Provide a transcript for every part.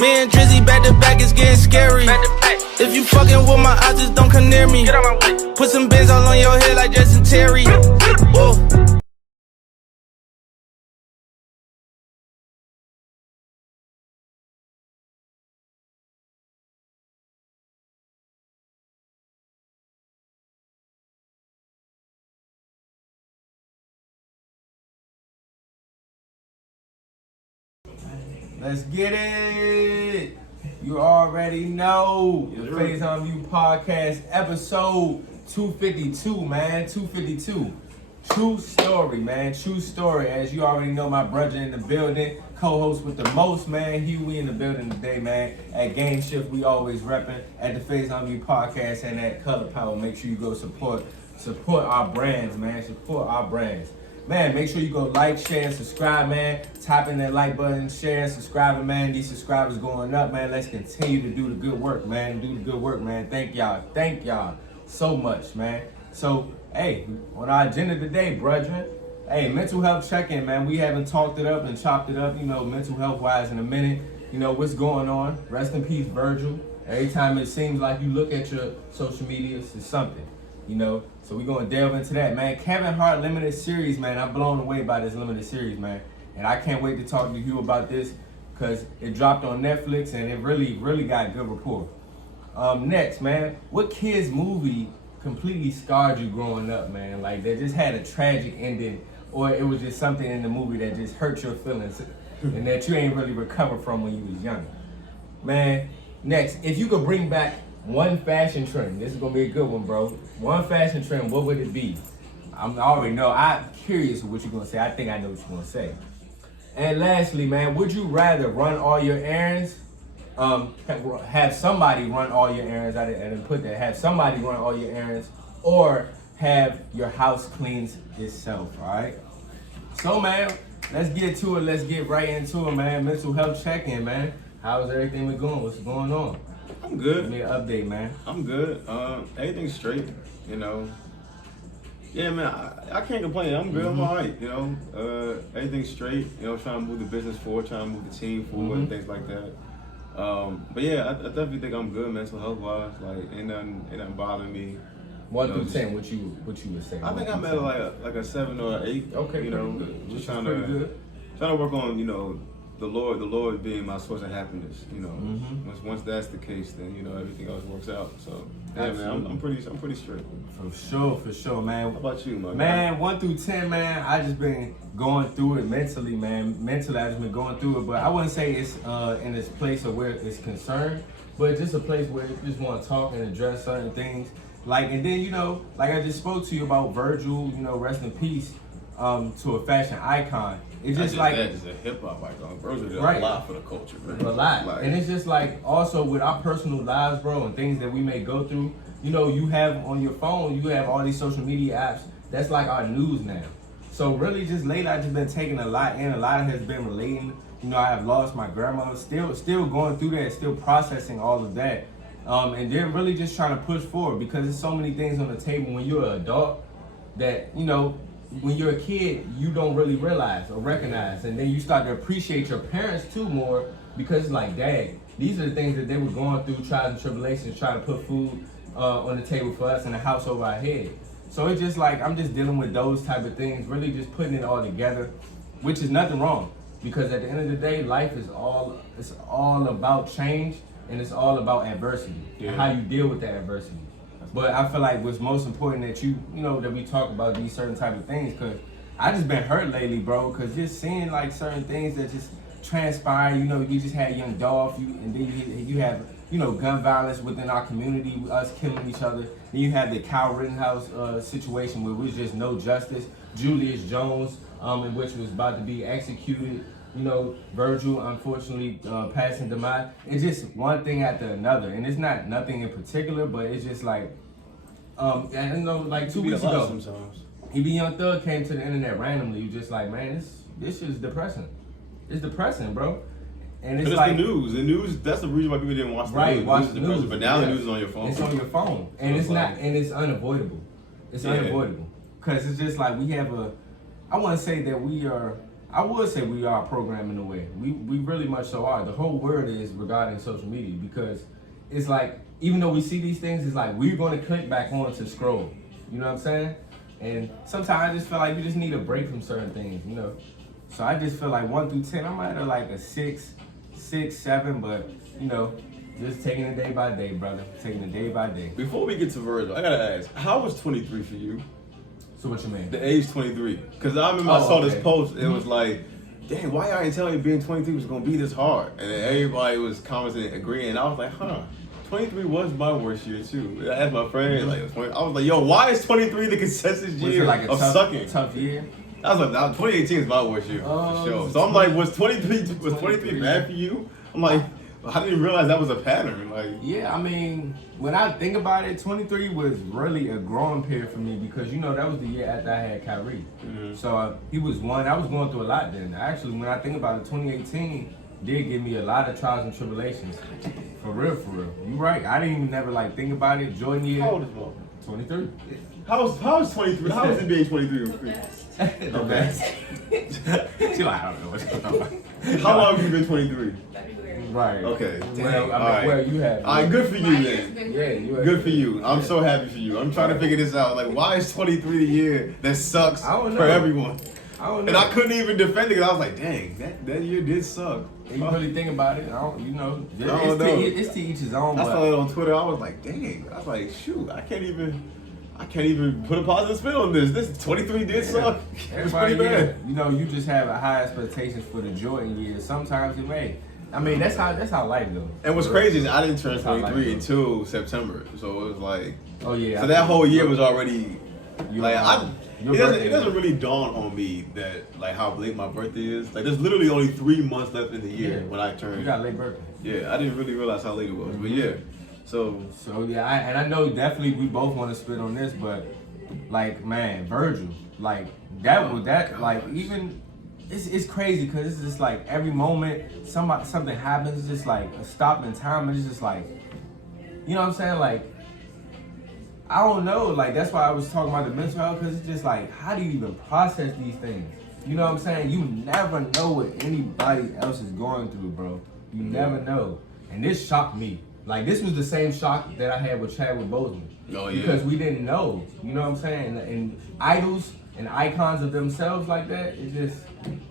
Me and Drizzy back to back, it's getting scary. If you fucking with my eyes, just don't come near me. Get out my way. Put some bins all on your head like Justin Terry. Whoa. Let's get it. You already know. The Faison View Podcast, episode 252, man. 252. True story, man. True story. As you already know, my brother in the building, co-host with the most, man. Huey in the building today, man. At Game Shift, we always repping. At the Faison View Podcast and at Color Power. Make sure you go support our brands, man. Support our brands. Man, make sure you go like, share, and subscribe, man. Tap in that like button, share, subscribing, man. These subscribers going up, man. Let's continue to do the good work, man. Do the good work, man. Thank y'all so much, man. So, hey, on our agenda today, brethren, hey, mental health check-in, man. We haven't talked it up and chopped it up, mental health-wise in a minute. What's going on. Rest in peace, Virgil. Every time it seems like you look at your social media, it's something, So we're going to delve into that, man. Kevin Hart limited series, man. I'm blown away by this limited series, man. And I can't wait to talk to you about this because it dropped on Netflix and it really, really got good rapport. Next, man, what kids movie completely scarred you growing up, man? Like, they just had a tragic ending, or it was just something in the movie that just hurt your feelings and that you ain't really recovered from when you was young. Man, next, if you could bring back one fashion trend, this is gonna be a good one, bro. One fashion trend, what would it be? I already know. I'm curious what you're gonna say. I think I know what you're gonna say. And lastly, man, would you rather run all your errands? Have somebody run all your errands? I didn't put that. Have somebody run all your errands, or have your house cleans itself. All right. So, man, let's get to it. Let's get right into it, man. Mental health check-in, man. How's everything been going? What's going on? I'm good. Give me an update, man. I'm good. Everything's straight, Yeah, man, I can't complain. I'm good. I'm all right, Everything's straight, trying to move the business forward, trying to move the team forward, and things like that. But yeah, I definitely think I'm good mental health wise. Like, ain't nothing bothering me. 1 through 10, what you would say? I think I'm at like a 7 or an 8. Okay, good. Just trying to work on, the Lord being my source of happiness. Once that's the case, then everything else works out. So yeah, man, I'm pretty straight. For sure, man. How about you, man? Man, 1 through 10, man. I just been going through it mentally, man. Mentally, I just been going through it, but I wouldn't say it's in this place of where it's concerned, but just a place where you just want to talk and address certain things. Like, and then like I just spoke to you about Virgil, rest in peace, to a fashion icon. It's just like that is a hip hop icon. Virgil did right. a lot for the culture, man. A lot. And it's just like also with our personal lives, bro, and things that we may go through. You have on your phone, you have all these social media apps. That's like our news now. So really, just lately, I've just been taking a lot in. A lot has been relating. I have lost my grandma. Still going through that. Still processing all of that. And then really just trying to push forward because there's so many things on the table when you're an adult that when you're a kid, you don't really realize or recognize. And then you start to appreciate your parents too more because it's like, dang, these are the things that they were going through, trials and tribulations, trying to put food on the table for us and a house over our head. So it's just like, I'm just dealing with those type of things, really just putting it all together, which is nothing wrong. Because at the end of the day, life is all about change and it's all about adversity and how you deal with that adversity. But I feel like what's most important that that we talk about these certain type of things, because I just been hurt lately, bro, because just seeing like certain things that just transpire, you just had young Dolph, and then you have, gun violence within our community, us killing each other. Then you have the Kyle Rittenhouse situation where there's just no justice. Julius Jones, in which was about to be executed. Virgil, unfortunately, passing demise. It's just one thing after another. And it's not nothing in particular, but it's just like, like 2 weeks ago, sometimes. EB Young Thug came to the internet randomly. You just like, man, this is depressing. It's depressing, bro. And it's like the news. The news. That's the reason why people didn't watch the news. Watch the news. But now the news is on your phone. It's on your phone, and it's not, and it's unavoidable. It's unavoidable because it's just like we have I want to say that we are. I would say we are programmed in a way. We really much so are. The whole word is regarding social media because it's like, even though we see these things, it's like we're going to click back on to scroll. You know what I'm saying? And sometimes I just feel like you just need a break from certain things, you know? So I just feel like 1 through 10, I'm at like a 6, 7, but, you know, just taking it day by day, brother. Taking it day by day. Before we get to Virgil, I gotta ask, how was 23 for you? So what you mean? The age 23. Because I remember I saw this post, it was like, dang, why y'all ain't telling me being 23 was gonna be this hard? And then everybody was commenting, agreeing, and I was like, 23 was my worst year too. I asked my friend, I was like, yo, why is 23 the consensus year like of sucking? Tough year? I was like, 2018 is my worst year for sure. So I'm like, was 23 bad for you? I'm like, I didn't realize that was a pattern. Like, yeah, I mean, when I think about it, 23 was really a growing period for me because, you know, that was the year after I had Kyrie. Mm-hmm. So he was one. I was going through a lot then. Actually, when I think about it, 2018 did give me a lot of trials and tribulations. For real, for real. You right. I didn't even never like think about it. Jordan year. How old is Mo? 23. How is 23? How is it being 23? The best. She like, I don't know what you're talking about. How long have you been 23? Right. Okay. Well, all right. Well, you have. All right, good for you then. Yeah, you have. Good for you. I'm so happy for you. I'm trying to figure this out. Like, why is 23 the year that sucks for everyone? I don't know. And I couldn't even defend it because I was like, dang, that year did suck. And you really think about it, it's to each his own. I saw it on Twitter. I was like, dang. I was like, shoot, I can't even put a positive spin on this. This 23 did suck. It's pretty bad. You know, you just have a high expectations for the Jordan years. Sometimes it may. I mean, that's how life goes. And what's crazy is I didn't turn 23 until September. So it was like, oh yeah. So that whole year was already like it doesn't really dawn on me that like how late my birthday is. Like there's literally only 3 months left in the year when I turn. You got a late birthday. Yeah, I didn't really realize how late it was, but yeah. So yeah, I know definitely we both want to spit on this, but like man, Virgil, like even. It's crazy because it's just like every moment something happens, it's just like a stop in time, and it's just like, you know what I'm saying? Like, I don't know, like that's why I was talking about the mental health, because it's just like, how do you even process these things? You know what I'm saying? You never know what anybody else is going through, bro. You never know. And this shocked me. Like, this was the same shock that I had with Chadwick Boseman. Oh, yeah. Because we didn't know. You know what I'm saying? And idols and icons of themselves like that, it just,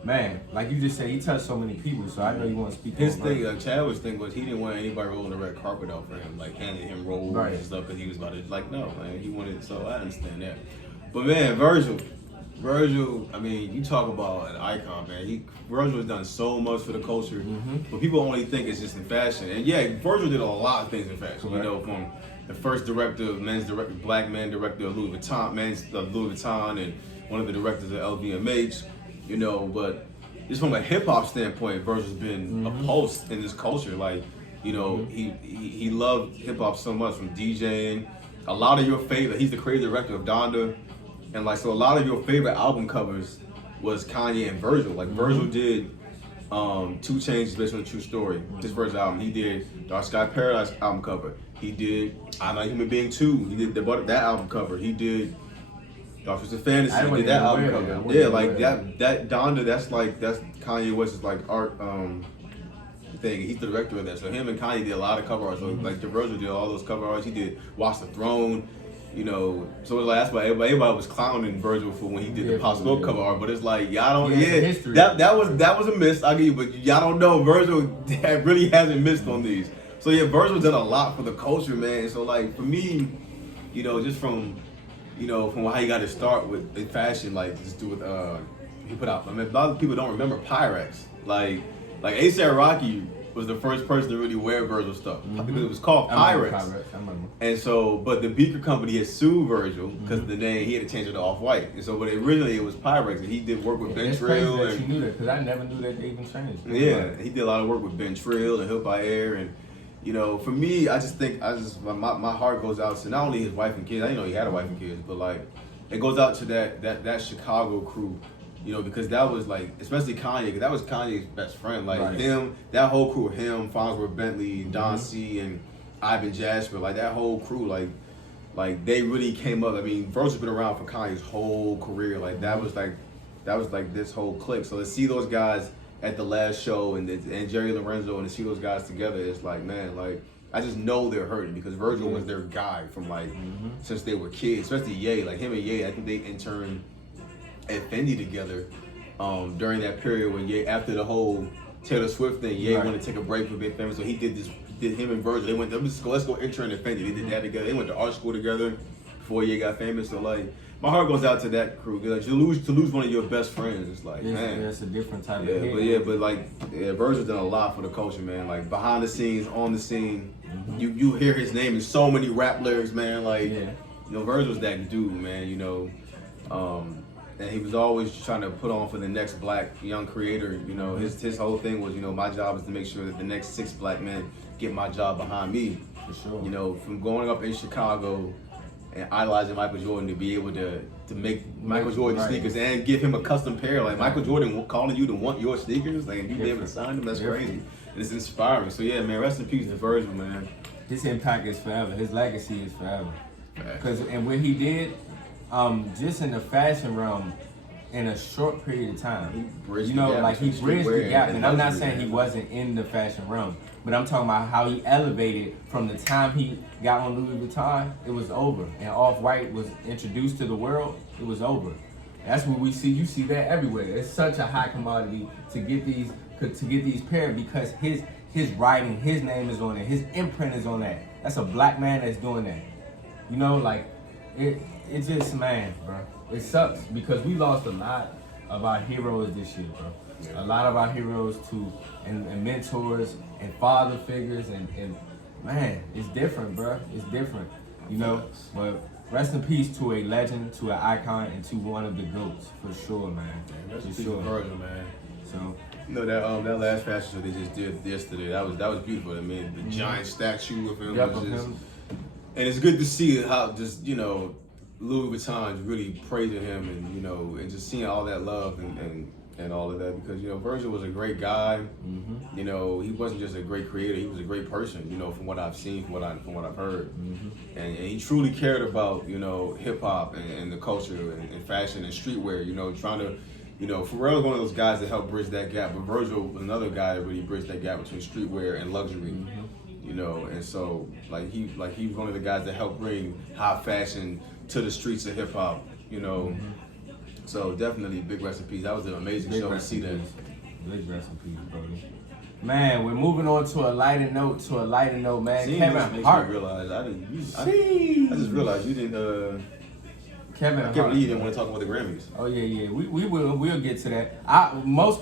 man, like you just said, he touched so many people, so I know you want to speak his on thing, Chadwick's thing was he didn't want anybody rolling the red carpet out for him, like handing him roles and stuff, because he was about to, like, no, man, he wanted, so I understand that. But man, Virgil, I mean, you talk about an icon, man. Virgil has done so much for the culture, but people only think it's just in fashion. And yeah, Virgil did a lot of things in fashion, you know, from the first black man director of Louis Vuitton, and one of the directors of LVMH, you know, but just from a hip hop standpoint, Virgil's been a pulse in this culture. Like, you know, he loved hip hop so much, from DJing. A lot of your favorite, he's the creative director of Donda, and like, so a lot of your favorite album covers was Kanye and Virgil. Like Virgil did 2 Chainz based on a true story. His first album, he did Dark Sky Paradise album cover. He did I'm Not a Human Being 2. He did that album cover. He did Dark Twisted Fantasy. He did that album cover. Yeah, like that Donda. That's Kanye West's like art thing. He's the director of that. So him and Kanye did a lot of cover art. So like Virgil did all those cover arts. He did Watch the Throne. You know, so it's like that's why everybody was clowning Virgil for when he did the Pop Smoke cover art. But it's like y'all don't. That was a miss. I'll give you, but y'all don't know Virgil really hasn't missed on these. So yeah, Virgil's done a lot for the culture, man. So like for me, you know, just from how he got to start with in fashion, like just do with he put out. I mean, a lot of people don't remember Pyrex. Like A$AP Rocky was the first person to really wear Virgil stuff because it was called Pyrex. I remember. And so, but the Beaker company had sued Virgil because the name, he had to change it to Off-White. And so, but originally it was Pyrex, and he did work with Ben Trill. That you knew that, because I never knew that they even changed. Yeah, he did a lot of work with Ben Trill and Hook by Air, and you know, for me, I just think my heart goes out to not only his wife and kids. I didn't know he had a wife and kids, but like it goes out to that Chicago crew. You know, because that was like, especially Kanye, because that was Kanye's best friend. Like him, that whole crew, him, Farnsworth Bentley, Don C, and Ivan Jasper, like that whole crew, like they really came up. I mean, Virgil's been around for Kanye's whole career. Like that was like like this whole clique. So to see those guys at the last show and Jerry Lorenzo and to see those guys together, it's like, man, like I just know they're hurting because Virgil was their guy from like since they were kids, especially Ye. Like him and Ye, I think they interned at Fendi together during that period when Ye, after the whole Taylor Swift thing, Ye wanted to take a break from being famous, so he did him and Virgil. They went, let's go intern at Fendi. They did that together. They went to art school together before Ye got famous. So like, my heart goes out to that crew. Like, to lose one of your best friends, it's like, man. It's a different type of hit. But Virgil's done a lot for the culture, man. Like behind the scenes, on the scene, you hear his name in so many rap lyrics, man. Like, you know, Virgil's that dude, man. You know, and he was always trying to put on for the next black young creator. You know, his whole thing was, you know, my job is to make sure that the next 6 black men get my job behind me. For sure. You know, from growing up in Chicago and idolizing Michael Jordan to be able to make Michael Jordan sneakers and give him a custom pair. Like Michael Jordan calling you to want your sneakers, like, and you be able to sign them, that's crazy. And it's inspiring. So yeah, man, rest in peace to Virgil, man. His impact is forever. His legacy is forever. And what he did, just in the fashion realm, in a short period of time, he bridged the gap. And I'm not saying he wasn't in the fashion realm, but I'm talking about how he elevated from the time he got on Louis Vuitton, it was over. And Off-White was introduced to the world, it was over. That's what we see. You see that everywhere. It's such a high commodity to get these pairs because his writing, his name is on it, his imprint is on that. That's a black man that's doing that. You know, like it's just, man, bro. It sucks because we lost a lot of our heroes this year, bro. Yeah. A lot of our heroes and mentors and father figures and man, it's different, bro. It's different, you know. But rest in peace to a legend, to an icon, and to one of the GOATs for sure, man. For sure, Virgil, man. So. You know that last fashion show they just did yesterday. That was beautiful. I mean, the giant statue of him was just, and it's good to see how just, you know, Louis Vuitton's really praising him and, you know, and just seeing all that love and all of that because, you know, Virgil was a great guy. You know, he wasn't just a great creator, he was a great person, you know, from what I've seen, from what I've heard. And he truly cared about, you know, hip hop and the culture and fashion and streetwear, you know, trying to, you know, Pharrell was one of those guys that helped bridge that gap, but Virgil was another guy that really bridged that gap between streetwear and luxury. You know, and so he was one of the guys that helped bring high fashion to the streets of hip hop, you know. So definitely big rest in peace. That was an amazing show to see that. Big rest in peace, Brody. Man, we're moving on to a lighter note, man. Seeing Kevin this Hart. Me realize I just realized you didn't Kevin Hart. You didn't want to talk about the Grammys. Oh yeah. We'll get to that.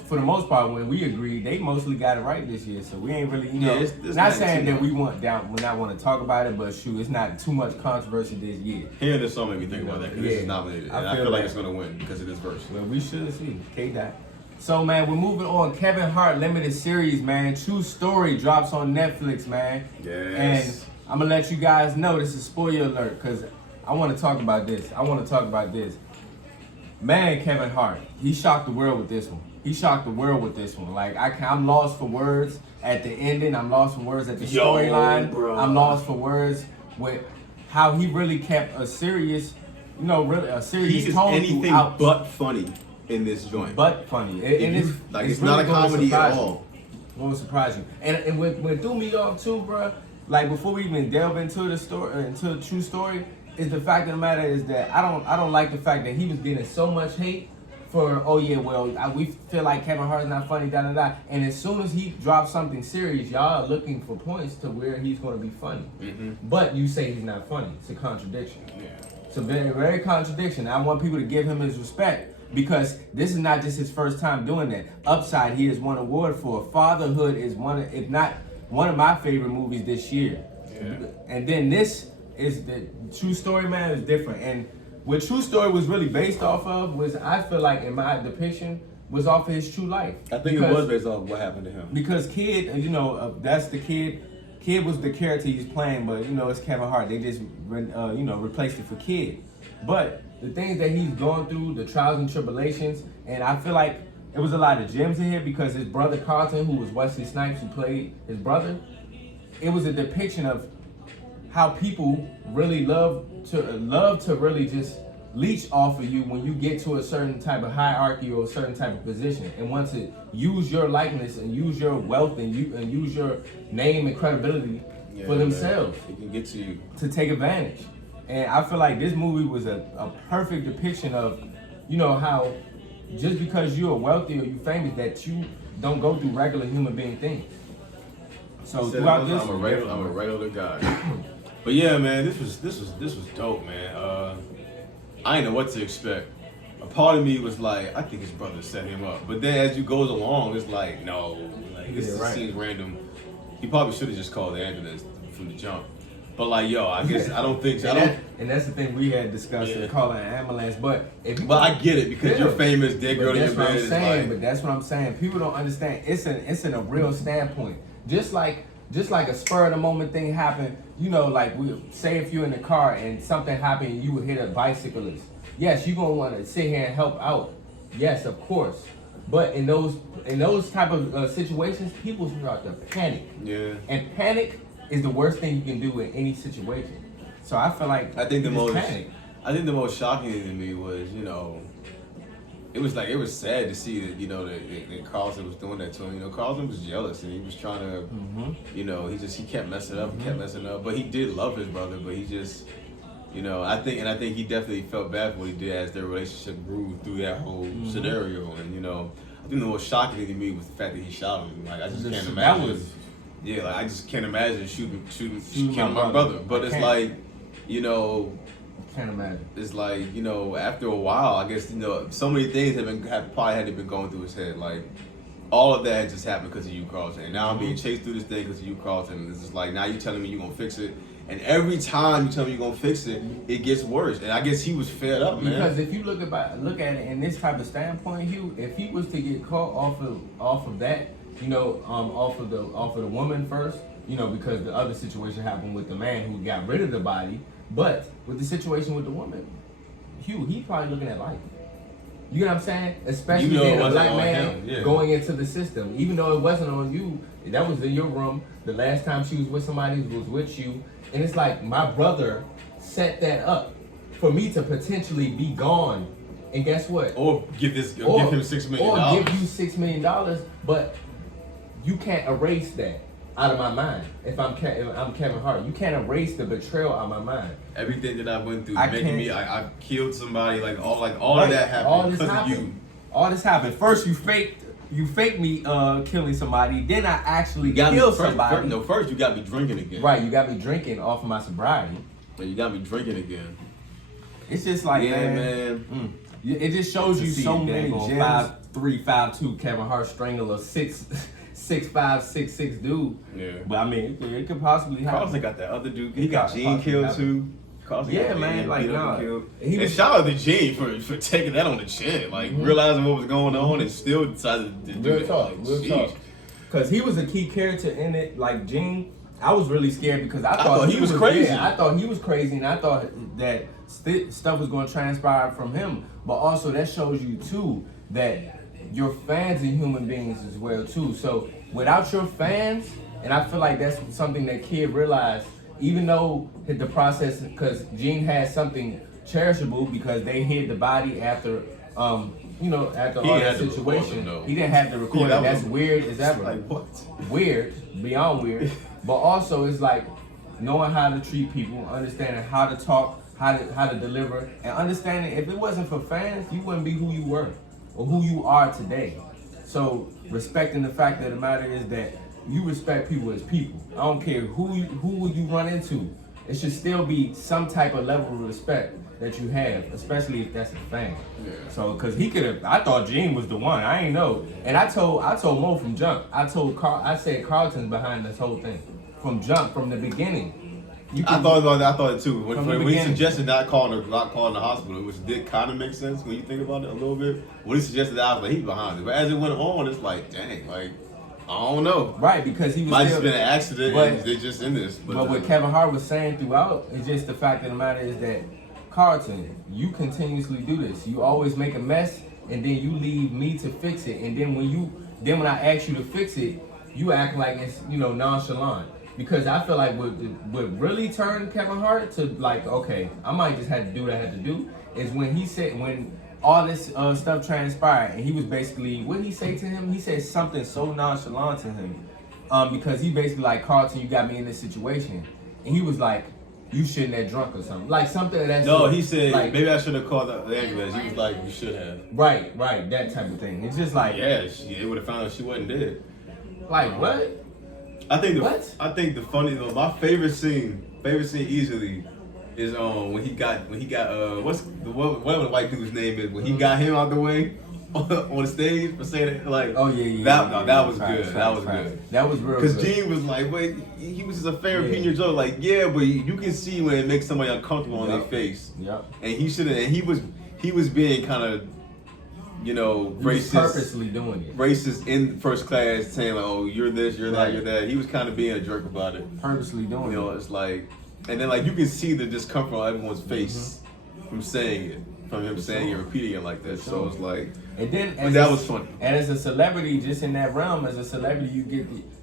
For the most part, when we agreed, they mostly got it right this year, so we ain't really, you know. It's not saying that we not want to talk about it, but shoot, it's not too much controversy this year. Hearing this song made me think about that because this is nominated, and I feel like it's gonna win because of this verse. Well, we should see. K-Dot. So man, we're moving on. Kevin Hart limited series, man. True Story drops on Netflix, man. Yes. And I'm gonna let you guys know this is spoiler alert because I want to talk about this. Man, Kevin Hart, he shocked the world with this one. Like I'm lost for words at the ending. I'm lost for words at the storyline. I'm lost for words with how he really kept a serious, you know, really a serious tone anything throughout. But funny in this joint. But funny. It's really not a comedy at all. Won't surprise you. And what threw me off too, bro. Like before we even delve into the story, into the true story. Is the fact of the matter is that I don't like the fact that he was getting so much hate for we feel like Kevin Hart's not funny, and as soon as he drops something serious, y'all are looking for points to where he's going to be funny. But you say he's not funny. It's a contradiction. It's a very, very contradiction. I want people to give him his respect because this is not just his first time doing that. Upside, he has won an award for. Fatherhood is if not one of my favorite movies this year. And then this is the True Story, man, is different. And what True Story was really based off of was, I feel like in my depiction, was off of his true life. I think it was based off what happened to him. Because Kid, you know, that's the Kid. Kid was the character he's playing, but you know, it's Kevin Hart. They just, replaced it for Kid. But the things that he's gone through, the trials and tribulations, and I feel like it was a lot of gems in here because his brother Carlton, who was Wesley Snipes, who played his brother, it was a depiction of how people really love to really just leech off of you when you get to a certain type of hierarchy or a certain type of position, and want to use your likeness and use your wealth and use your name and credibility for themselves. It can get to you to take advantage. And I feel like this movie was a perfect depiction of, you know, how just because you're wealthy or you famous that you don't go through regular human being things. So throughout this, I'm a regular guy. But yeah, man, this was dope, man. I didn't know what to expect. A part of me was like, I think his brother set him up. But then as you goes along, it's like, no, like this seems random. He probably should have just called the ambulance from the jump. But like, yo, I guess I don't think so. And that's the thing we had discussed, calling an ambulance. But I get it because you're famous, dead girl in your bed is like. But that's what I'm saying. People don't understand. It's in a real standpoint. Just like a spur of the moment thing happened. You know, like say if you're in the car and something happened and you would hit a bicyclist. Yes, you're gonna want to sit here and help out. Yes, of course. But in those type of situations, people start to panic. Yeah. And panic is the worst thing you can do in any situation. So I feel like I think the most shocking thing to me was, you know, it was sad to see that, you know, that Carlton was doing that to him. You know, Carlton was jealous and he was trying to, you know, he kept messing up, but he did love his brother, but he just, you know, I think he definitely felt bad for what he did as their relationship grew through that whole scenario. And, you know, I think the most shocking thing to me was the fact that he shot him. Like, I just can't imagine. Like, I just can't imagine shooting my brother. But it's like, you know, can't imagine. It's like, you know, after a while, I guess, you know, so many things probably had been going through his head. Like, all of that had just happened because of you, Carlton. And now I'm being chased through this thing because of you, Carlton. And it's just like, now you're telling me you're going to fix it. And every time you tell me you're going to fix it, it gets worse. And I guess he was fed up, man. Because if you look at it in this type of standpoint, Hugh, if he was to get caught off of that, you know, off of the woman first, you know, because the other situation happened with the man who got rid of the body. But with the situation with the woman, Hugh, he probably looking at life. You know what I'm saying? Especially being a black man going into the system. Even though it wasn't on you, that was in your room. The last time she was with somebody was with you. And it's like my brother set that up for me to potentially be gone. And guess what? Or give him $6 million. Or give you $6 million, but you can't erase that out of my mind. If I'm Kevin Hart, you can't erase the betrayal out of my mind. Everything that I went through, I killed somebody, all of that happened because of you. All this happened. First, you faked me killing somebody. Then I actually killed somebody. First you got me drinking again. Right, you got me drinking off of my sobriety. But you got me drinking again. It's just like, man. It just shows you so many gems. 5'3", 5'2", Kevin Hart strangle a 6'5", 6'6" dude. Yeah. But I mean, it could possibly happen. Carlton got that other dude. He got Gene killed too. Yeah, man. Like, nah. And shout out to Gene for taking that on the chin. Like, realizing what was going on and still decided to do it. Real talk. Because he was a key character in it. Like, Gene, I was really scared because I thought he was crazy. Yeah, I thought he was crazy, and I thought that stuff was going to transpire from him. But also, that shows you, too, that your fans are human beings as well, too. So, without your fans, and I feel like that's something that Kid realized, even though the process, because Gene had something cherishable because they hid the body after, after all that situation. He didn't have to record it. That's weird as ever. Like, what? Weird, beyond weird. But also, it's like knowing how to treat people, understanding how to talk, how to deliver, and understanding if it wasn't for fans, you wouldn't be who you were or who you are today. So respecting the fact that the matter is that you respect people as people. I don't care who you run into. It should still be some type of level of respect that you have, especially if that's a fan. Yeah. So, cause he could have. I thought Gene was the one. I ain't know. And I told Mo from jump. I said Carlton's behind this whole thing from jump, from the beginning. I thought it too. When he suggested not calling the hospital, which did kind of make sense when you think about it a little bit. When he suggested that, I was like, he's behind it. But as it went on, it's like, dang, like, I don't know. Right, because he was might have been an accident and they're just in this. But what Kevin Hart was saying throughout is just the fact of the matter is that, Carlton, you continuously do this. You always make a mess and then you leave me to fix it. And then when I ask you to fix it, you act like it's, you know, nonchalant. Because I feel like what really turned Kevin Hart to like, okay, I might just have to do what I had to do, is when he said, when all this stuff transpired, and he was basically, what did he say to him? He said something so nonchalant to him, because he basically like, Carlton, you got me in this situation, and he was like, you shouldn't have drunk or something, like something that's no. He said like, maybe I should have called the ambulance. He was like, you should have. Right, that type of thing. It's just like, yeah, it would have found out she wasn't dead. Like what? I think What? I think the funny though, my favorite scene easily is when he got whatever the white dude's name is, when he got him out the way on the stage for saying it, like, oh yeah, that was good. That was good. That was real. Because good. Gene was like, wait, he was just a fair opinion joke, like, yeah, but you can see when it makes somebody uncomfortable on their face. Yep. And he shouldn't. And he was being kind of, you know, racist, purposely doing it. Racist in first class, saying like, "Oh, you're this, you're that, you're that." He was kind of being a jerk about it. Purposely doing it. You know, it's like, and then like you can see the discomfort on everyone's face from saying it, from him saying it, repeating it like that. So it's like, and then but that was funny. And as a celebrity, just in that realm, as a celebrity,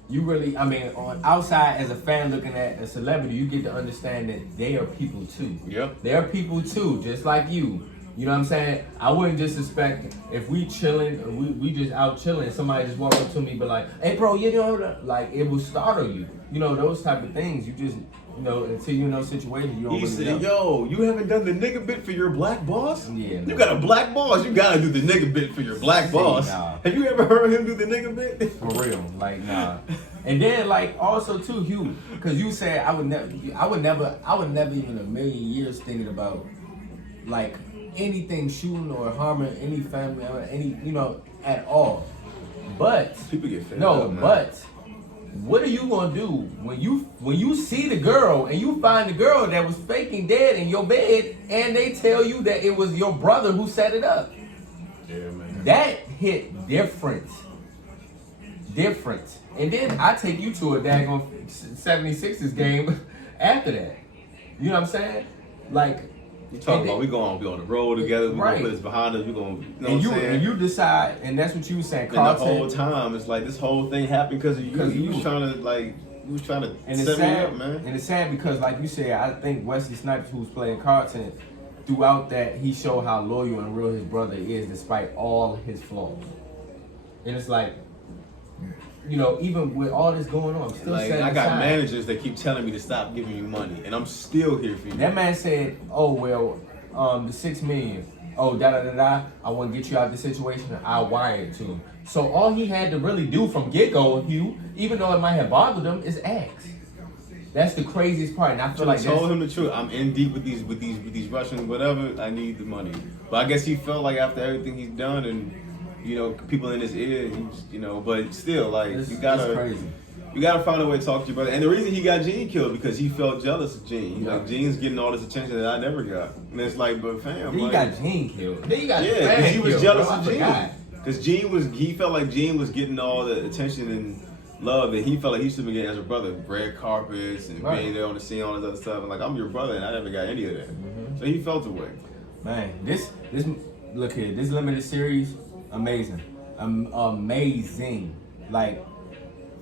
you really, I mean, on outside as a fan looking at a celebrity, you get to understand that they are people too. Yep. They are people too, just like you. You know what I'm saying? I wouldn't just expect if we chilling, we just out chilling, somebody just walk up to me, but like, hey bro, you know, like it will startle you. You know, those type of things. You just, you know, until you're in those situations, you don't He really said, know. "Yo, you haven't done the nigga bit for your black boss? Yeah, You got a black boss. You gotta do the nigga bit for your black boss. Nah. Have you ever heard him do the nigga bit? For real, like nah. And then like also too, Hugh, because you said I would never even a million years thinking about like anything shooting or harming any family or any, you know, at all. But People get fed no, up, man. but what are you gonna do when you see the girl and you find the girl that was faking dead in your bed and they tell you that it was your brother who set it up? Yeah, man. That hit different. And then I take you to a daggone 76ers game after that. You know what I'm saying? Like, You talking about we on the road together, we gonna put this behind us, we gonna, you know what I'm saying? And you decide, and that's what you were saying, And Carlton. the whole time, it's like this whole thing happened because of you. You was trying to And it's set sad, me up, man. And it's sad because, like you said, I think Wesley Snipes, who's playing Carlton, throughout that, he showed how loyal and real his brother is despite all his flaws. And it's like, you know, even with all this going on, I'm still Like, setting I got aside. managers that keep telling me to stop giving you money, and I'm still here for you. That man said, oh, well, the $6 million, oh, da-da-da-da, I want to get you out of this situation, I wired to him. So all he had to really do from get-go, Hugh, even though it might have bothered him, is ask. That's the craziest part, and I feel like told him the truth. I'm in deep with these Russians, whatever. I need the money. But I guess he felt like after everything he's done, and you know, people in his ear, he's, you know. But still, like it's you gotta find a way to talk to your brother. And the reason he got Gene killed because he felt jealous of Gene. He's like, Gene's getting all this attention that I never got, and it's like, but fam, then you like, got Gene killed. Then you got because he was killed, jealous bro. of Gene. Because he felt like Gene was getting all the attention and love that he felt like he should be getting as a brother. Red carpets and being there on the scene, all this other stuff. And like, I'm your brother and I never got any of that. So he felt the way. Man, this look here, this limited series, amazing. Amazing. Like,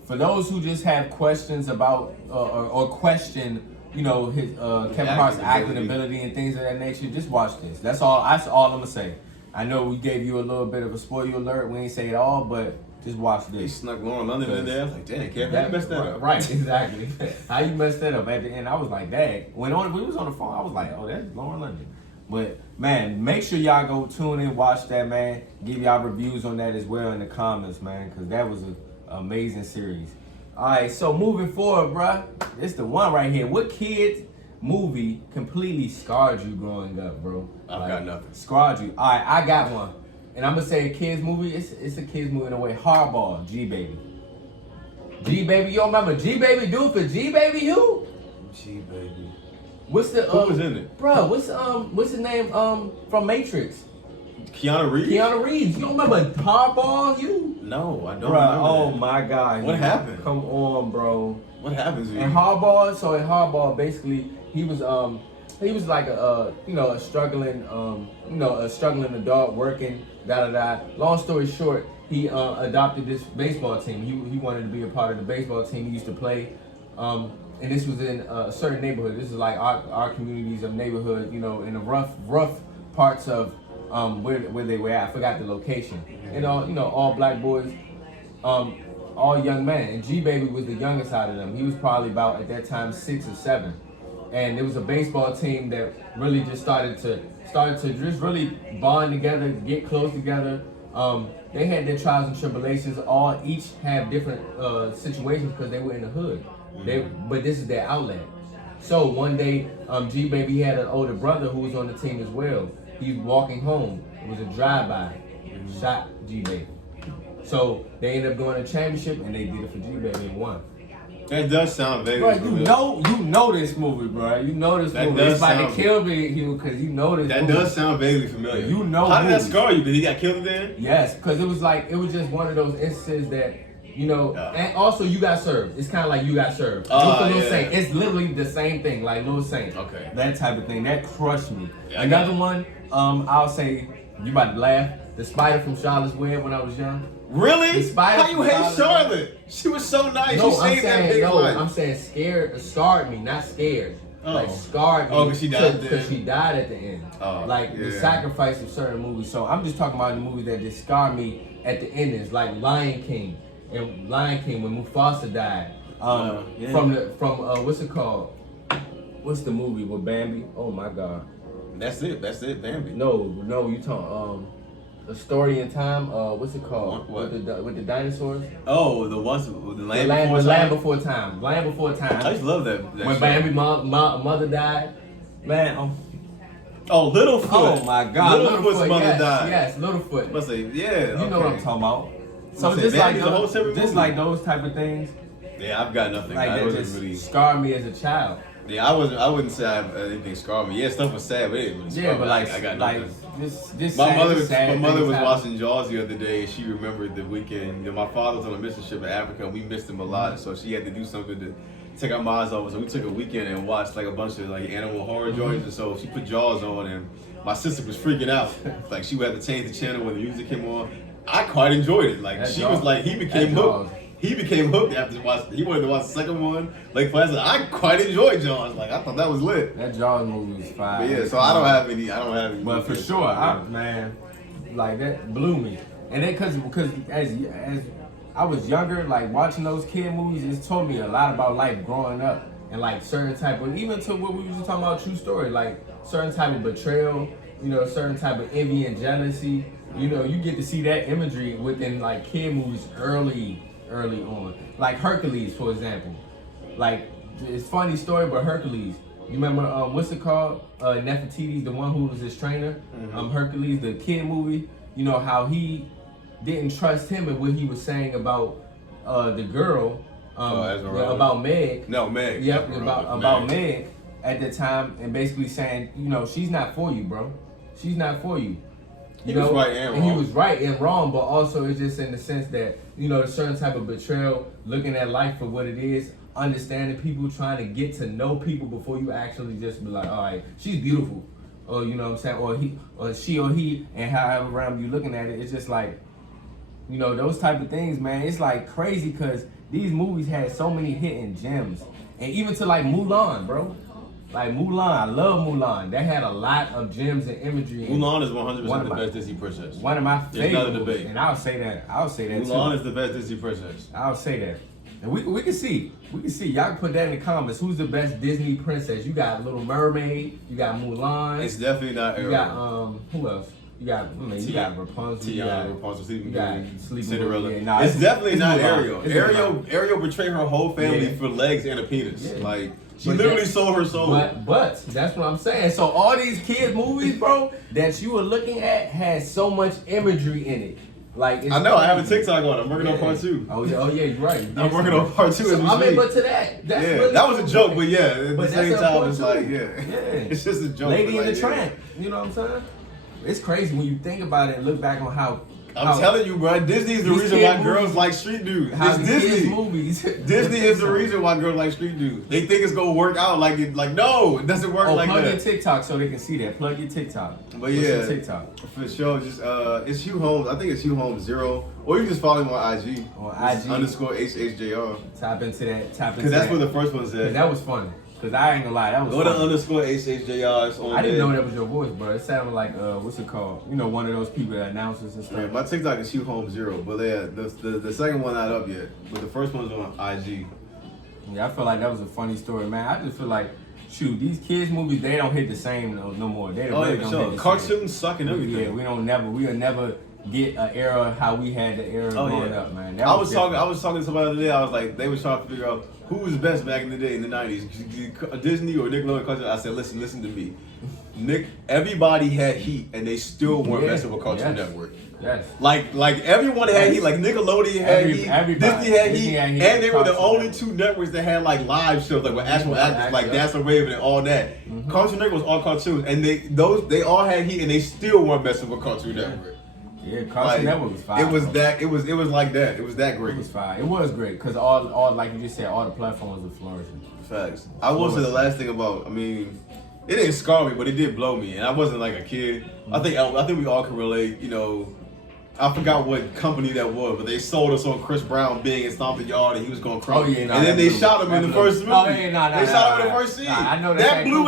for those who just have questions about or question, you know, his Kevin Hart's acting ability and things of that nature, just watch this. That's all I'm gonna say. I know we gave you a little bit of a spoiler alert. We ain't say it all, but just watch this. He snuck Lauren London in there. I was like, damn, Kevin, how you messed that up? Right, exactly. How you messed that up at the end? I was like, dang. When we was on the phone, I was like, oh, that's Lauren London. But man, make sure y'all go tune in, watch that, man. Give y'all reviews on that as well in the comments, man, because that was an amazing series. All right, so moving forward, bruh, it's the one right here. What kids movie completely scarred you growing up, bro? I've got nothing. Scarred you. All right, I got one. And I'm going to say a kid's movie. It's a kid's movie in a way. HardBall, G-Baby. G-Baby, you don't remember G-Baby? Do it for G-Baby, who? G-Baby. What's the Who was in it? Bro, what's his name from Matrix? Keanu Reeves? Keanu Reeves. You don't remember HardBall, you? No, I don't Bro, remember oh that. my God. What happened? Come on, bro. What happens here? And HardBall, so in HardBall, basically, he was like a struggling adult working, Long story short, he adopted this baseball team. He wanted to be a part of the baseball team. He used to play, and this was in a certain neighborhood. This is like our communities of neighborhood, you know, in the rough parts of where they were at. I forgot the location. And all black boys, all young men. And G Baby was the youngest out of them. He was probably about at that time 6 or 7. And there was a baseball team that really just started to just really bond together, get close together. They had their trials and tribulations. Each have different situations because they were in the hood. But this is their outlet. So one day, G Baby had an older brother who was on the team as well. He was walking home. It was a drive-by. Shot G Baby. So they ended up doing a championship, and they did it for G Baby and won. That does sound vaguely bro, familiar. you know this movie, bro. You know this that movie. Does it's about to kill me, because you know this that movie. That does sound vaguely familiar. You know How did that movies. scar you? Did he got killed then? Yes, because it was just one of those instances that, and also You Got Served. It's kind of like You Got Served. Lil Saint. It's literally the same thing, like Lil Saint. Okay. That type of thing. That crushed me. Yeah, Another one, I'll say, you about to laugh, The Spider from Charlotte's Web when I was young. Really? The Spider How you from hate Charlotte? She was so nice. No, She saved that big life. I'm saying scarred me, not scared. Like scarred me. Oh, because she died at the Because end. she died at the end. Oh, The sacrifice of certain movies. So I'm just talking about the movies that just scarred me at the endings, like Lion King. And Lion King when Mufasa died. From what's it called? What's the movie with Bambi? Oh my God. That's it, Bambi. No, you talking A Story in Time. What's it called? What? With the dinosaurs? Oh, the ones with the Land Before Time. Land Before Time. I used to love that When show. Bambi mother died, man. Oh, Littlefoot. Oh my God, Littlefoot's mother died. Yes, Littlefoot. Must say, yeah. You know what I'm talking about. So Must say, just like Bambi's a whole separate movie. like those type of things, Yeah, I've got nothing. like I that wasn't just really. scarred me as a child. Yeah, I wouldn't say I have anything scarred me. Yeah, stuff was sad, but it didn't really scar Yeah, me. but like I got like nothing. this My sad, mother sad was things happen. watching Jaws the other day, and she remembered the weekend. My father was on a mission trip in Africa, and we missed him a lot, so she had to do something to take our minds off. So we took a weekend and watched like a bunch of like animal horror joints, and so she put Jaws on, and my sister was freaking out. Like she would have to change the channel when the music came on. I quite enjoyed it. Like That she Jaws. was like, he became hooked. He became hooked after watching. He wanted to watch the second one. Like I quite enjoyed Jaws. Like I thought that was lit. That Jaws movie was fire. But yeah, so I don't have any. But for sure, man, like that blew me. And then because as I was younger, like watching those kid movies, it's taught me a lot about life growing up and like certain type of, even to what we were just talking about, true story, like certain type of betrayal, certain type of envy and jealousy. You get to see that imagery within like kid movies early on. Like Hercules, for example. Like, it's funny story, but Hercules. You remember, what's it called? Nefertiti, the one who was his trainer. Hercules, the kid movie. You know, how he didn't trust him and what he was saying about the girl. About Meg. No, Meg. Yep, about Meg at the time, and basically saying, she's not for you, bro. She's not for you. He was right and wrong. He was right and wrong, but also it's just in the sense that, a certain type of betrayal, looking at life for what it is, understanding people, trying to get to know people before you actually just be like, all right, she's beautiful. Or, you know what I'm saying? Or he, or she, or he, and however around you looking at it, it's just like, those type of things, man. It's like crazy because these movies had so many hidden gems. And even to like Mulan, bro. Like Mulan, I love Mulan. That had a lot of gems and imagery. Mulan is 100% the best Disney princess. One of my There's not a favorites. debate. And I'll say that Mulan too. is the best Disney princess. I'll say that. And we can see. Y'all can put that in the comments. Who's the best Disney princess? You got Little Mermaid. You got Mulan. It's definitely not Ariel. You got who else? You got Rapunzel. You got Sleeping Cinderella. Beauty. Yeah, It's definitely not Mulan. Ariel. Ariel betrayed her whole family for legs and a penis. Yeah. Like she literally sold her soul. But that's what I'm saying. So all these kids movies, bro, that you were looking at had so much imagery in it. Like I know. I have a TikTok on. I'm working on part 2. Oh yeah, you're right. I'm working on part 2. So, I mean, but to that, that's really that was a joke. But yeah, at the But same that's time, it's important like too. it's just a joke. Lady but in the like, Tramp. You know what I'm saying? It's crazy when you think about it and look back on how I'm telling you, bro. Disney is the reason why girls like street dudes. It's Disney movies. Disney is the reason why girls like street dudes. They think it's gonna work out like it. Like no, it doesn't work like that. Plug your TikTok so they can see that. Plug your TikTok. But yeah, TikTok for sure. Just it's Hugh Holmes. I think it's Hugh Holmes 0, or you just follow him on IG. On IG _HHJR. Tap into that. Because that's what the first one said. That was funny. Cause I ain't gonna lie, that was go funny. to _HHJR. On I didn't know that was your voice, bro. It sounded like what's it called? You know, one of those people that announces and stuff. Yeah, my TikTok is Hugh Holmes 0, but yeah, the second one not up yet. But the first one's on IG. Yeah, I feel like that was a funny story, man. I just feel like, shoot, these kids movies they don't hit the same no more. They really don't hit the cartoons same. suck and everything. Yeah, we'll never get an era how we had the era growing up, man. I was talking to somebody the other day. I was like, they was trying to figure out who was best back in the day in the '90s, Disney or Nickelodeon cartoon. I said, listen to me. Everybody had heat, and they still weren't messing with Cartoon Network. Yes. Like everyone had heat. Like Nickelodeon had heat, Disney had heat, and they were the only two networks that had like live shows, like with actual actors, like That's a Raven and all that. Mm-hmm. Cartoon Network was all cartoons, and they all had heat, and they still weren't messing with Cartoon Network. Yeah, Cartoon Network was fire. It was like that. It was that great. It was fire. It was great because all like you just said, all the platforms were flourishing. Facts. I will say the last thing about, I mean, it didn't scar me, but it did blow me, and I wasn't like a kid. Mm-hmm. I think we all can relate. You know, I forgot what company that was, but they sold us on Chris Brown being in Stomp the Yard and he was going to cry. And then they shot him in the first movie. They shot him in the first scene. I know that blew.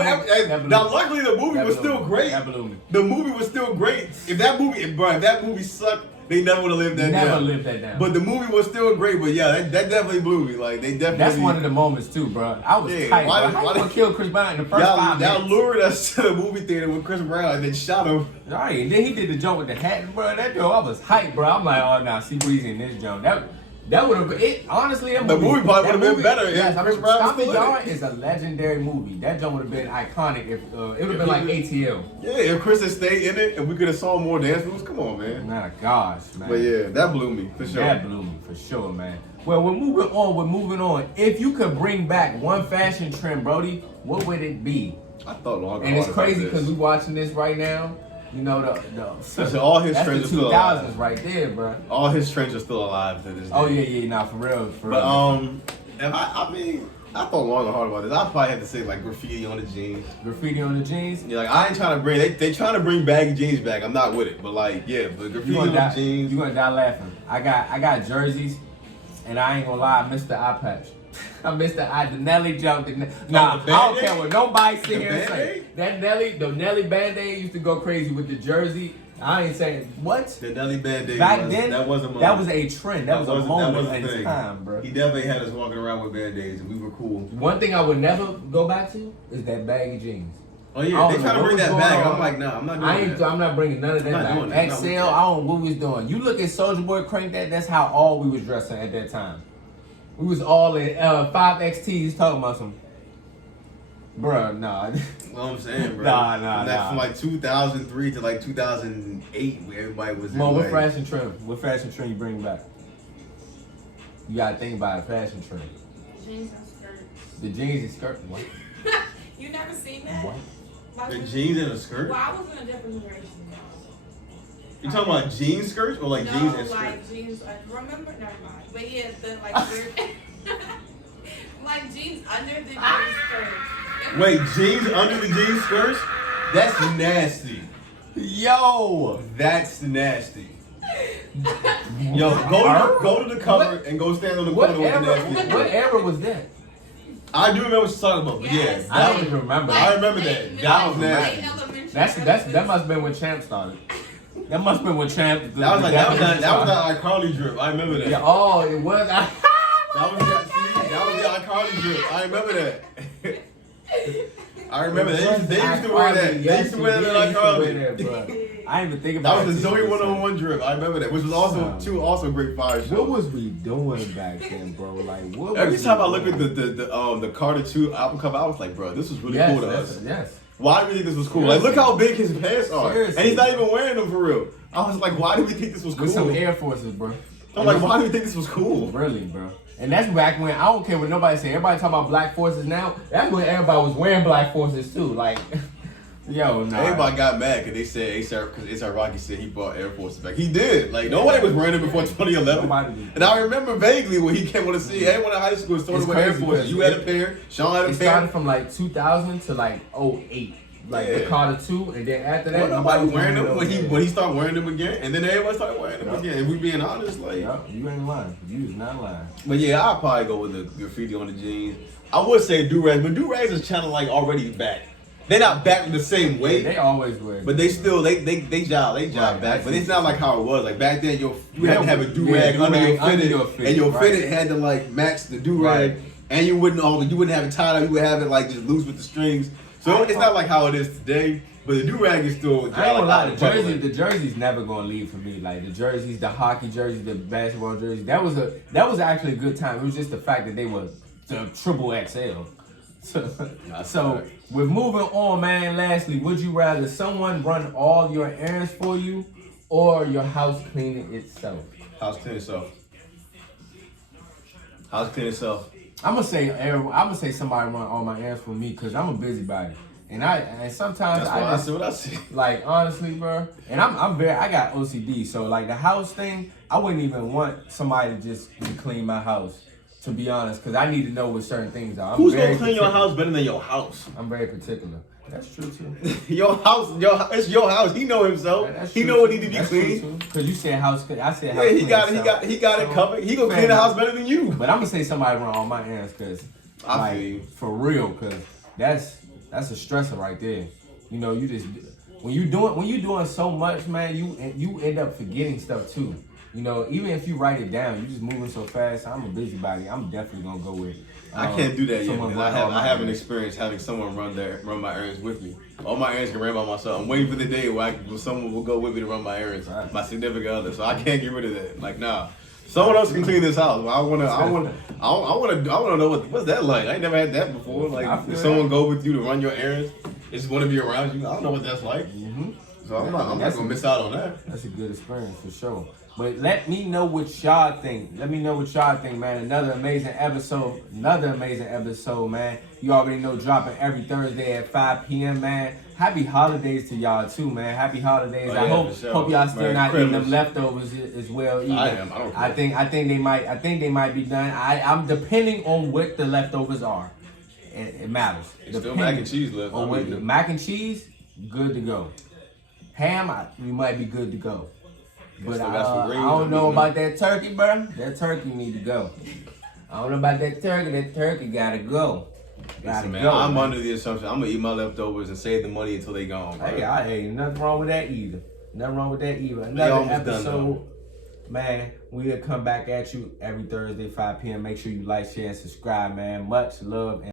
Now, luckily, the movie was still great. That blew me. The movie was still great. If that movie sucked, they never would have lived that down. Never lived that down. But the movie was still great. But yeah, that definitely blew me. Like they definitely. That's one of the moments too, bro. I was tight. Why did kill Chris Brown in the first 5 minutes? Y'all lured us to the movie theater with Chris Brown and then shot him. Right, and then he did the jump with the hat, bro. That joke, I was hyped, bro. I'm like, oh nah, see Breezy in this jump. That would have been it. Honestly, the movie probably would have been better. Yes, Chris Brown Stomp the Yard is a legendary movie. That jump would have been iconic if it would have been like ATL. Yeah, if Chris had stayed in it and we could have saw more dance moves, come on, man. My gosh, man. But yeah, that blew me for sure. That blew me for sure, man. Well, we're moving on. If you could bring back one fashion trend, Brody, what would it be? I thought long. And it's crazy because we're watching this right now. You know so all his trends are still alive. Right there, bro. All his trends are still alive to this day. Oh yeah, nah, for real. But I mean, I thought long and hard about this. I probably have to say like graffiti on the jeans. Graffiti on the jeans? Yeah, like I ain't trying to bring. They trying to bring baggy jeans back. I'm not with it, but like but graffiti on the jeans. You gonna die laughing. I got jerseys, and I ain't gonna lie, I missed the eye patch. I missed the Nelly jump. Nah, I don't care what nobody sit here and say. That the Nelly Band-Aid used to go crazy with the jersey. I ain't saying what. The Nelly Band-Aid back then. That was a moment. That was a trend. That was a moment in time, bro. He definitely had us walking around with Band-Aids, and we were cool. One thing I would never go back to is that baggy jeans. Oh yeah, they trying to bring that back. I'm like, nah, I'm not doing that. I'm not bringing none of that back. XL, I don't know what we was doing. You look at Soulja Boy Crank that. That's how all we was dressing at that time. We was all in 5XTs talking about some. Bruh, nah. What I'm saying, bro. Nah. From like 2003 to like 2008, where everybody was. What fashion trend? What fashion trend you bring back? You gotta think about a fashion trend. Jeans and skirts. The jeans and skirt. What? You never seen that? What? Like the jeans and a skirt? Well, I was in a different generation. You talking about jean skirts or like jeans and skirts? Like jeans. Remember? Never mind. But yeah, the like weird. Like jeans under the jean skirts. Wait, jeans under the jean skirts? That's nasty. Yo, that's nasty. Yo, go to the cover and go stand on the corner with the nasty. What era was that? I do remember what you're talking about, but yes, yeah, I don't even remember. I remember that. That was nasty. That must have been when Champ started. That must have been when Champ. That was that iCarly drip. I remember that. Yeah, oh, it was. That was the iCarly drip. I remember that. I remember they used to wear that. They used to wear that like iCarly. I didn't even think about that. Was the Zoe 101 drip. I remember that, which was also great fire shows. What was we doing back then, bro? Like, what? Every time I look at the Carter 2 album cover, I was like, bro, this was really cool to us. Yes. Why do we think this was cool? Like, look how big his pants are, and he's not even wearing them for real. I was like, why do we think this was cool? With some Air Forces, bro. I'm like, why do we think this was cool? Really, bro. And that's back when, I don't care what nobody say. Everybody talking about Black Forces now. That's when everybody was wearing Black Forces too. Like, Yo, nah. Everybody got mad because they said A$AP Rocky said he brought Air Forces back. He did. Like, nobody was wearing them before 2011. And I remember vaguely when he came on the scene. Everyone in high school started with Air Forces. You had a pair. Sean had a pair. It started from like 2000 to like 08. Like the Carter 2, and then after that, nobody was wearing them when he started wearing them again, and then everybody started wearing them again. If we being honest, like you ain't lying, you is not lying. But yeah, I'll probably go with the graffiti on the jeans. I would say do-rags, but do-rags is kind of like already back. They're not back in the same way. They always wear. But they still they job back. But it's not like how it was. Like back then, you had to have a do-rag under your fitted, and your fitted had to like match the do-rag, and you wouldn't have it tied up. You would have it like just loose with the strings. So it's not like how it is today, but the do-rag is still. I ain't gonna lie, the jersey's never gonna leave for me. Like the jerseys, the hockey jerseys, the basketball jerseys. That was actually a good time. It was just the fact that they were the triple XL. So we're moving on, man. Lastly, would you rather someone run all your errands for you, or your house cleaning itself? House clean itself. House clean itself. I'm gonna say somebody run all my errands for me because I'm a busybody, and sometimes I see what I see. Like honestly, bro, and I got OCD, so like the house thing, I wouldn't even want somebody to just clean my house. To be honest, because I need to know what certain things are. Who's gonna clean your house better than your house? I'm very particular. That's true too. Your house, it's your house. He know himself. He know what need to be clean. Because you said house clean. I said house clean. He got it covered. He gonna clean the house better than you. But I'm gonna say somebody run all my errands because, for real, because that's a stressor right there. You know, you just when you doing so much, man, you end up forgetting stuff too. You know, even if you write it down, you just moving so fast. I'm a busybody. I'm definitely gonna go with. I can't do that yet because I haven't experienced having someone run my errands with me. All my errands can run by myself. I'm waiting for the day where someone will go with me to run my errands. Right. My significant other, so I can't get rid of that. Like, nah, someone else can clean this house. I wanna know what's that like. I ain't never had that before. Like, if someone go with you to run your errands, they just want to be around you. I don't know what that's like. Mm-hmm. So I'm not gonna miss out on that. That's a good experience for sure. But let me know what y'all think. Man. Another amazing episode, man. You already know, dropping every Thursday at 5 p.m., man. Happy holidays to y'all, too, man. Happy holidays. I hope y'all still not eating them leftovers as well, either. I am. I don't care. I think they might be done. I'm depending on what the leftovers are. It matters. It's still mac and cheese left. Mac and cheese, good to go. Ham, we might be good to go. But I don't know about that turkey, bro. That turkey need to go. I don't know about that turkey. That turkey gotta go. Listen, man, I'm under the assumption I'm gonna eat my leftovers and save the money until they gone. Bro. Hey, nothing wrong with that either. Another episode, man. We'll come back at you every Thursday, 5 p.m. Make sure you like, share, and subscribe, man. Much love.